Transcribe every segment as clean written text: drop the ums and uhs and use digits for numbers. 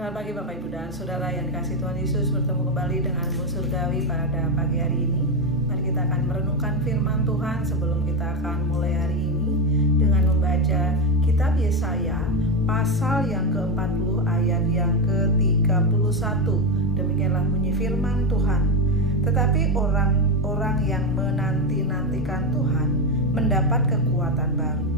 Selamat pagi Bapak Ibu dan Saudara yang dikasihi Tuhan Yesus, bertemu kembali denganmu surgawi pada pagi hari ini. Mari kita akan merenungkan firman Tuhan sebelum kita akan mulai hari ini dengan membaca kitab Yesaya pasal yang ke-40 ayat yang ke-31. Demikianlah bunyi firman Tuhan. Tetapi orang-orang yang menanti-nantikan Tuhan mendapat kekuatan baru.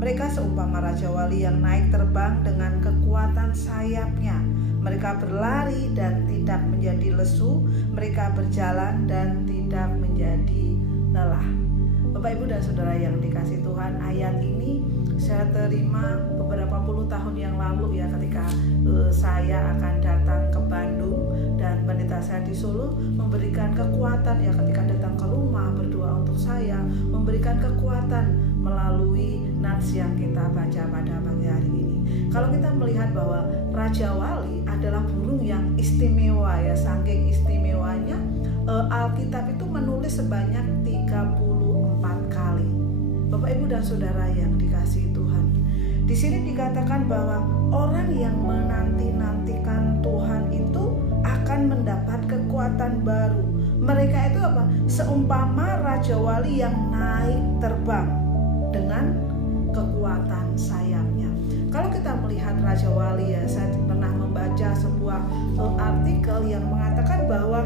Mereka seumpama Raja Wali yang naik terbang dengan kekuatan sayapnya. Mereka berlari dan tidak menjadi lesu. Mereka berjalan dan tidak menjadi lelah. Bapak Ibu dan Saudara yang dikasihi Tuhan, ayat ini saya terima beberapa puluh tahun yang lalu ya, ketika saya akan datang ke Bandung dan pendeta saya di Solo memberikan kekuatan ya, ketika datang ke rumah berdoa untuk saya, memberikan kekuatan melalui nats yang kita baca pada pagi hari ini. Kalau kita melihat bahwa Raja Wali adalah burung yang istimewa ya, saking istimewanya Alkitab itu menulis sebanyak 34 kali. Bapak Ibu dan Saudara yang dikasihi Tuhan, di sini dikatakan bahwa orang yang menanti-nantikan Tuhan itu akan mendapat kekuatan baru. Mereka itu apa? Seumpama Raja Wali yang naik terbang dengan kekuatan sayapnya. Kalau kita melihat Raja Wali ya, saya pernah membaca sebuah artikel yang mengatakan bahwa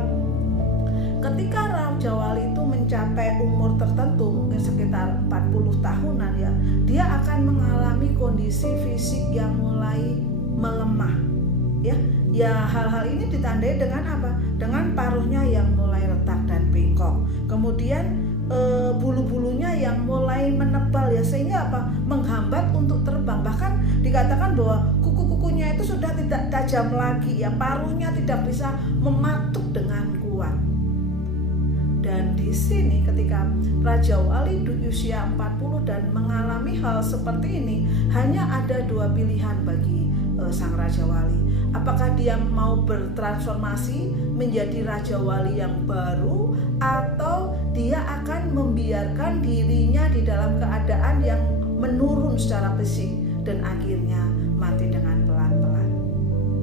ketika Raja Wali itu mencapai umur tertentu, mungkin sekitar 40 tahunan ya, dia akan mengalami kondisi fisik yang mulai melemah. Ya, hal-hal ini ditandai dengan apa? Dengan paruhnya yang mulai retak dan bengkok. Kemudian bulu-bulunya yang mulai menebal ya, sehingga apa? Menghambat untuk terbang. Bahkan dikatakan bahwa kuku-kukunya itu sudah tidak tajam lagi ya, paruhnya tidak bisa mematuk dengan kuat. Dan di sini ketika Raja Wali di usia 40 dan mengalami hal seperti ini, hanya ada dua pilihan bagi sang Raja Wali. Apakah dia mau bertransformasi menjadi Raja Wali yang baru, atau dia akan membiarkan dirinya di dalam keadaan yang menurun secara fisik dan akhirnya mati dengan pelan-pelan.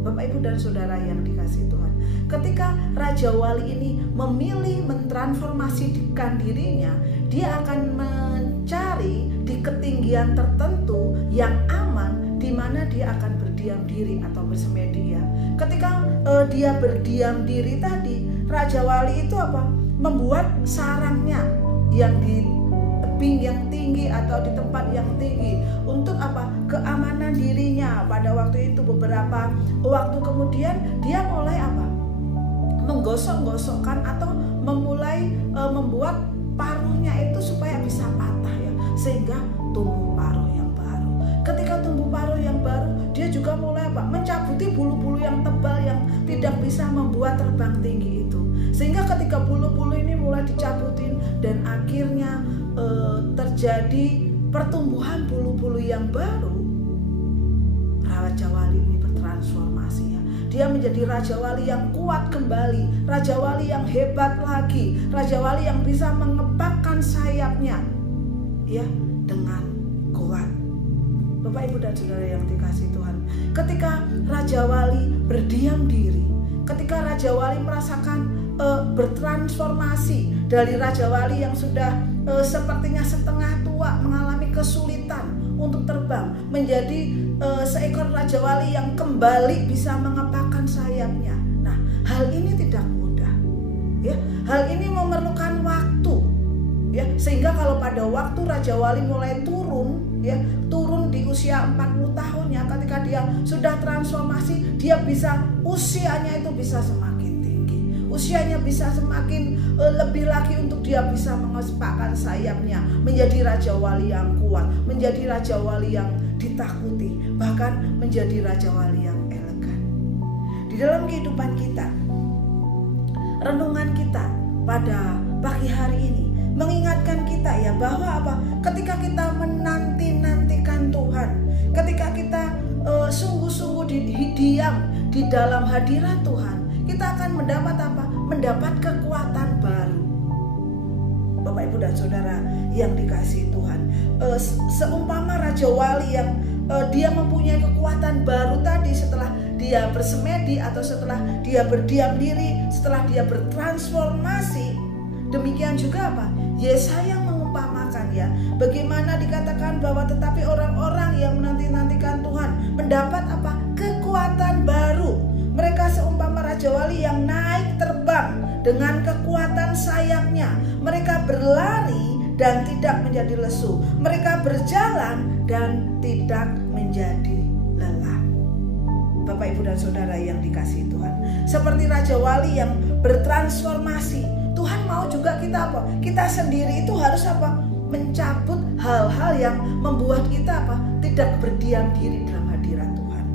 Bapak Ibu dan Saudara yang dikasihi Tuhan, ketika Raja Wali ini memilih mentransformasikan dirinya, dia akan mencari di ketinggian tertentu yang aman, di mana dia akan berdiam diri atau bersemedi ya. Ketika dia berdiam diri tadi, Raja Wali itu apa? Membuat sarangnya yang di tebing yang tinggi atau di tempat yang tinggi untuk apa? Keamanan dirinya. Pada waktu itu beberapa waktu kemudian dia mulai apa? Menggosok-gosokkan atau memulai membuat paruhnya itu supaya bisa patah ya, sehingga tumbuh paruh yang baru. Ketika tumbuh paruh yang baru, dia juga mulai apa? Mencabuti bulu-bulu yang tebal yang tidak bisa membuat terbang tinggi itu. Sehingga ketika bulu-bulu ini mulai dicabutin dan akhirnya terjadi pertumbuhan bulu-bulu yang baru, Raja Wali ini bertransformasi ya. Dia menjadi Raja Wali yang kuat kembali, Raja Wali yang hebat lagi, Raja Wali yang bisa mengepakkan sayapnya ya dengan kuat. Bapak Ibu dan Saudara yang dikasihi Tuhan, ketika Raja Wali berdiam diri, ketika Raja Wali merasakan bertransformasi dari Raja Wali yang sudah sepertinya setengah tua, mengalami kesulitan untuk terbang, menjadi seekor Raja Wali yang kembali bisa mengepakkan sayapnya. Nah, hal ini tidak mudah ya. Hal ini memerlukan waktu ya, sehingga kalau pada waktu Raja Wali mulai turun ya, turun di usia 40 tahunnya, ketika dia sudah transformasi, dia bisa, usianya itu bisa semakin tinggi, usianya bisa semakin lebih lagi untuk dia bisa mengepakkan sayapnya, menjadi Raja Wali yang kuat, menjadi Raja Wali yang ditakuti, bahkan menjadi Raja Wali yang elegan. Di dalam kehidupan kita, renungan kita pada pagi hari ini mengingatkan kita ya, bahwa apa? Ketika kita menanti-nantikan Tuhan, ketika kita sungguh-sungguh diam di dalam hadirat Tuhan, kita akan mendapat apa? Mendapat kekuatan baru. Bapak Ibu dan Saudara yang dikasihi Tuhan, seumpama Raja Wali yang dia mempunyai kekuatan baru tadi setelah dia bersemedi atau setelah dia berdiam diri, setelah dia bertransformasi, demikian juga apa? Yesaya mengumpamakan ya, bagaimana dikatakan bahwa tetapi orang-orang yang menanti-nantikan Tuhan mendapat apa? Kekuatan baru. Mereka seumpama Raja Wali yang naik terbang dengan kekuatan sayapnya. Mereka berlari dan tidak menjadi lesu. Mereka berjalan dan tidak menjadi lelah. Bapak, Ibu, dan Saudara yang dikasihi Tuhan, seperti Raja Wali yang bertransformasi, Tuhan mau juga kita apa? Kita sendiri itu harus apa? Mencabut hal-hal yang membuat kita apa? Tidak berdiam diri dalam hadirat Tuhan.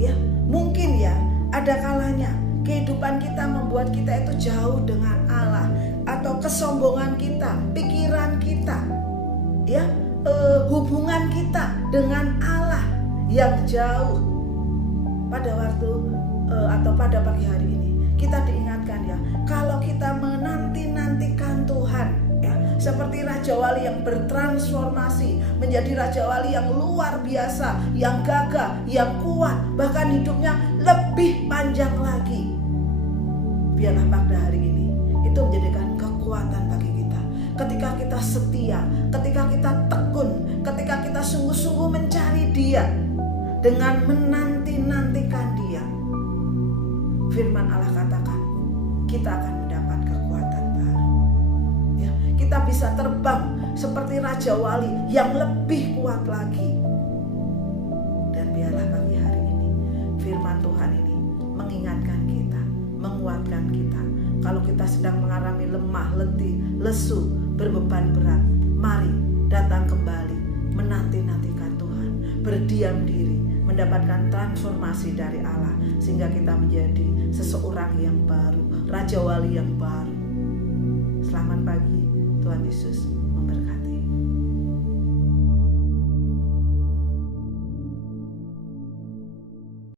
Ya, mungkin ya ada kalanya kehidupan kita membuat kita itu jauh dengan Allah, atau kesombongan kita, pikiran kita, ya, hubungan kita dengan Allah yang jauh. Pada waktu atau pada pagi hari ini kita diingatkan ya, kalau kita menanti-nantikan Tuhan ya, seperti Raja Wali yang bertransformasi menjadi Raja Wali yang luar biasa, yang gagah, yang kuat, bahkan hidupnya lebih panjang lagi. Biarlah pada hari ini itu menjadikan kekuatan bagi kita. Ketika kita setia, ketika kita tekun, ketika kita sungguh-sungguh mencari Dia dengan menanti-nantikan Dia, firman Allah katakan kita akan mendapat kekuatan baru. Ya, kita bisa terbang seperti Raja Wali yang lebih kuat lagi. Dan biarlah pagi hari ini firman Tuhan ini mengingatkan kita, menguatkan kita. Kalau kita sedang mengalami lemah, letih, lesu, berbeban berat, mari datang kembali menanti-nantikan Tuhan, berdiam diri, mendapatkan transformasi dari Allah, sehingga kita menjadi seseorang yang baru, Raja Wali yang baru. Selamat pagi, Tuhan Yesus memberkati.